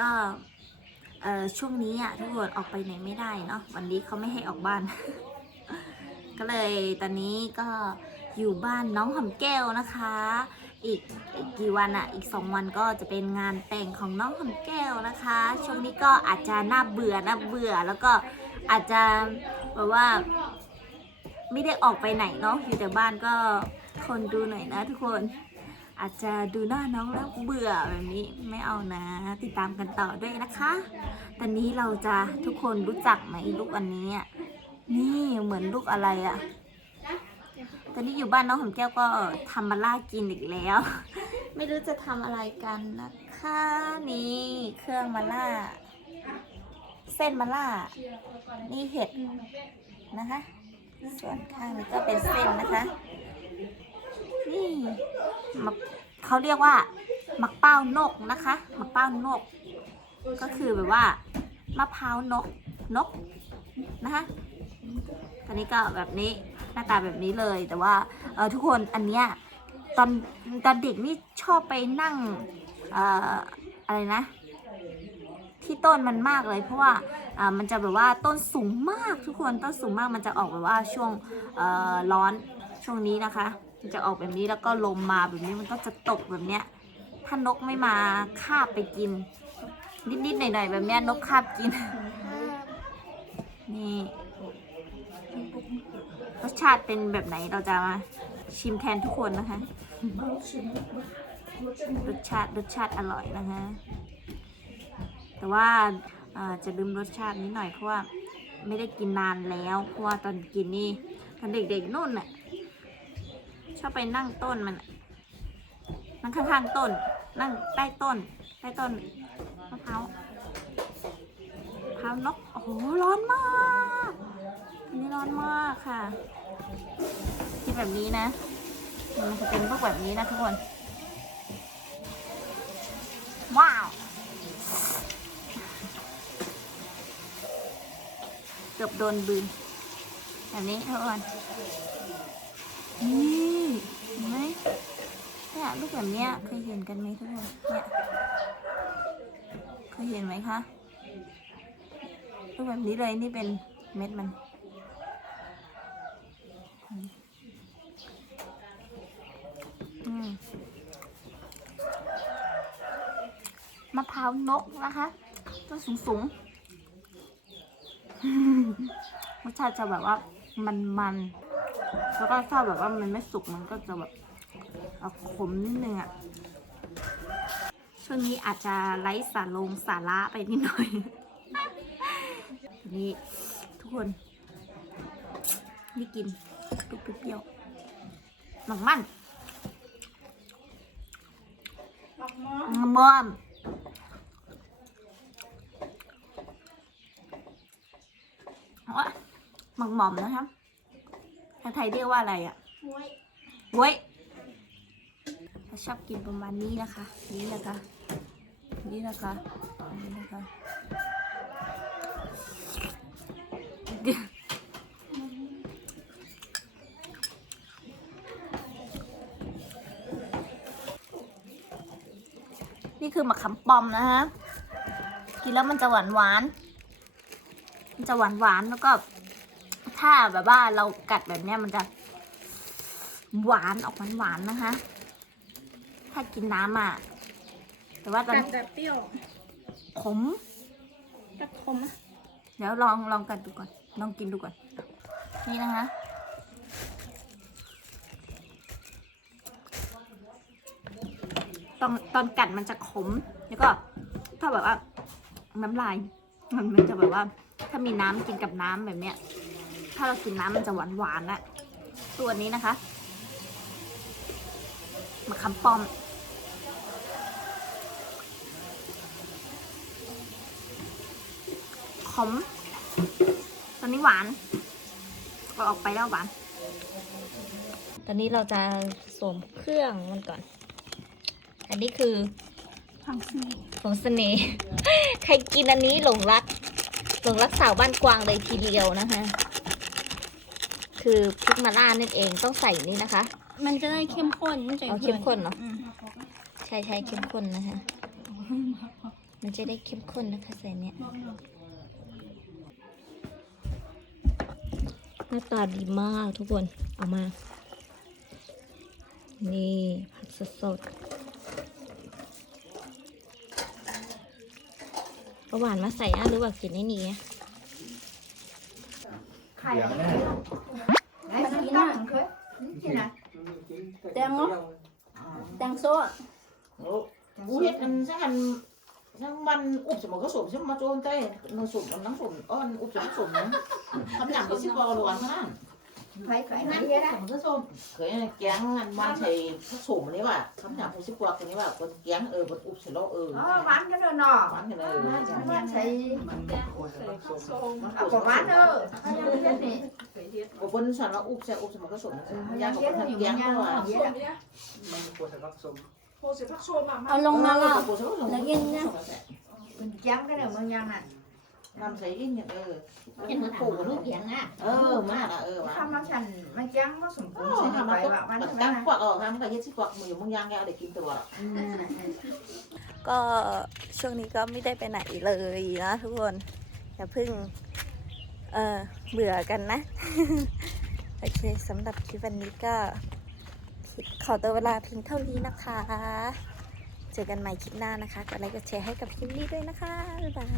ก็ช่วงนี้อะทุกคนออกไปไหนไม่ได้เนาะวันนี้เขาไม่ให้ออกบ้าน ก็เลยตอนนี้ก็อยู่บ้านน้องหอมแก้วนะคะ อีกอีกกี่วันอะอีกสองวันก็จะเป็นงานแต่งของน้องหอมแก้วนะคะ ช่วงนี้ก็อาจจะน่าเบื่อน่าเบื่อแล้วก็อาจจะแบบว่า ไม่ได้ออกไปไหนเนาะอยู่แต่บ้านก็คนดูหน่อยนะทุกคน อาจจะดูหน้าน้องแล้วเบื่อแบบนี้ไม่เอานะ ติดตามกันต่อด้วยนะคะ ตอนนี้เราจะทุกคนรู้จักไหมลูกอันนี้นี่เหมือนลูกอะไรอะตอนนี้อยู่บ้านน้องหอมแก้วก็ทำมาล่ากินอีกแล้ว ไม่รู้จะทำอะไรกันนะคะนี่เครื่องมาล่า เส้นมาล่า นี่เห็ดนะคะ ส่วนข้างนี้ก็เป็นเส้นนะคะ นี่ มะเขาเรียกว่ามักเป้านกนะคะมักเป้านก ก็คือแบบว่ามะพร้าวนกนกนะคะตอนนี้ก็แบบนี้หน้าตาแบบนี้เลยแต่ว่าเออทุกคนอันเนี้ยตอนตอนเด็กนี่ชอบไปนั่งเอ่ออะไรนะ ที่ต้นมันมากเลย เพราะว่าอ่ามันจะแบบว่าต้นสูงมากทุกคนต้นสูงมากมันจะออกแบบว่าช่วงเอ่อร้อนช่วงนี้นะคะ มันจะออกแบบนี้แล้วก็ลมมาแบบนี้มันก็จะตกแบบเนี้ย ถ้านกไม่มาคาบไปกิน นิดๆหน่อยๆแบบเนี้ยนกคาบกิน นี่รสชาติเป็นแบบไหนเราจะมาชิมแทนทุกคนนะคะ รสชาติรสชาติอร่อยนะคะ แต่ว่าจะลืมรสชาตินิดหน่อยเพราะว่าไม่ได้กินนานแล้ว เพราะว่าตอนกินนี่ตอนเด็กๆนู่นน่ะ ชอบไปนั่งต้นมันนั่งข้างๆต้น นั่งใต้ต้น ใต้ต้นมะพร้าวมะพร้าวนก โอ้โห ร้อนมากอันนี้ร้อนมากค่ะกินแบบนี้นะ มันจะเป็นพวกแบบนี้นะทุกคน ว้าวเกือบโดนบืนแบบนี้ทุกคน นี่เห็นไหมเนี่ยลูกแบบเนี้ยเคยเห็นกันไหมทุกคนเนี่ยเคยเห็นไหมคะลูกแบบนี้เลยนี่เป็นเม็ดมันอืมมะพร้าวนกนะคะต้นสูงสูงรสชาติจะแบบว่ามันมัน แล้วก็ถ้าแบบว่ามันไม่สุกมันก็จะแบบอาขมนิดนึงอะ่ะ ช่วงนี้อาจจะไร้สารลงสาระไปนิดหน่อย นี่ทุกคน นี่กินลูกเปรี้ยวหนังมันมอมหมักหม่อมนะคะภาษาไทยเรียกว่าอะไรอะ่ะเว้ยถ้าชอบกินประมาณนี้นะคะ นี่นะคะ นี่นะคะนี่นะคะนี่คือมะขามป้อมนะฮะ กินแล้วมันจะหวานหวานๆมันจะหวานหวานๆแล้วก็ ถ้าแบบว่าเรากัดแบบเนี้ยมันจะ หวานออกหวานหวานๆนะคะ ถ้ากินน้ำอะ แต่ว่าตอนกัดแบบเปรี้ยวขม กัดคมอะเดี๋ยวลองลองกันดูก่อน ลองกินดูก่อน นี่นะคะ ตอนตอนกัดมันจะขม แล้วก็ ถ้าแบบว่า น้ำลาย มันมันจะแบบว่า ถ้ามีน้ำกินกับน้ำแบบเนี้ย ถ้าเรากินน้ำมันจะหวานหวานๆอะตัวนี้นะคะมะขามป้อม ขม ตอนนี้หวาน ก็ออกไปแล้วหวาน ตอนนี้เราจะสวมเครื่องมันก่อน อันนี้คือฟังซีผงเสน่ห์ใครกินอันนี้หลงรัก หลงรักสาวบ้านกวางเลยทีเดียวนะคะ คือพริกมาล่านั่นเองต้องใส่นี่นะคะ มันจะได้เข้มข้นใจเอาเข้มข้นเหรออืมใช่ใช่เข้มข้นนะคะ มันจะได้เข้มข้นนะคะใส่เนี้ยหน้าตาดีมากทุกคนเอามา นี่ผักสดๆเอาหวานมาใส่อะหรือว่ากินไอ้นี่อะ Đấy, nó cắt một cái. Thế này. แตงเนาะแตงโซ่อะกูเฮ็ดอันซะอันนังมันอุบสมก็สมซิมาโจนเต้นสมกับนังสมอ้อนอุบสมสมนะคำหนักก็สิบกว่าหลวนขนาด Phải phải nói vậy đó. สมก็สมเคยแกงอันมันใส่ผสมนี่ว่าคำหนักก็สิบกว่ากันนี่ว่าคนแกงเออคนอุบเสร็จแล้วเออ Ờ, bán cái đồ nọ. หวานกันเลย Bán thì à, có bán đâu. Có bán cái này. คนสั่นแล้วอุบใส่อุบสมก็สมนะ Ừ, ยา nó ของ chết คน nhiều แกง nha, ก็ว่า nó vậy đó. เอาลงมาแล้วแล้วกินนะ Mình chấm cái này bao nhiêu nè. นำใส่อินเนี่ยเออ Em mới phủ nước biển á. เออมากอะเออว่ะ Không nó thành nó chấm có sủng อ๋ cũng อ sẽ ทำ như มา vậy ก็ bạn bán แบบ cho ตั้ง bán กวักเออทำกับเฮ็ดสิกวักมืออยู่มึงย่างแกได้กินตัวละก็ช่วงนี้ก็ไม่ได้ไปไหนเลยนะทุกคนอย่าเพิ่งเออเบื่อกันนะ โอเคสำหรับคลิปวันนี้ก็ขอตัวเวลาเพียงเท่านี้นะคะ เจอกันใหม่คลิปหน้านะคะกดไลค์กดแชร์ให้กับคลิปนี้ด้วยนะคะ บ๊ายบาย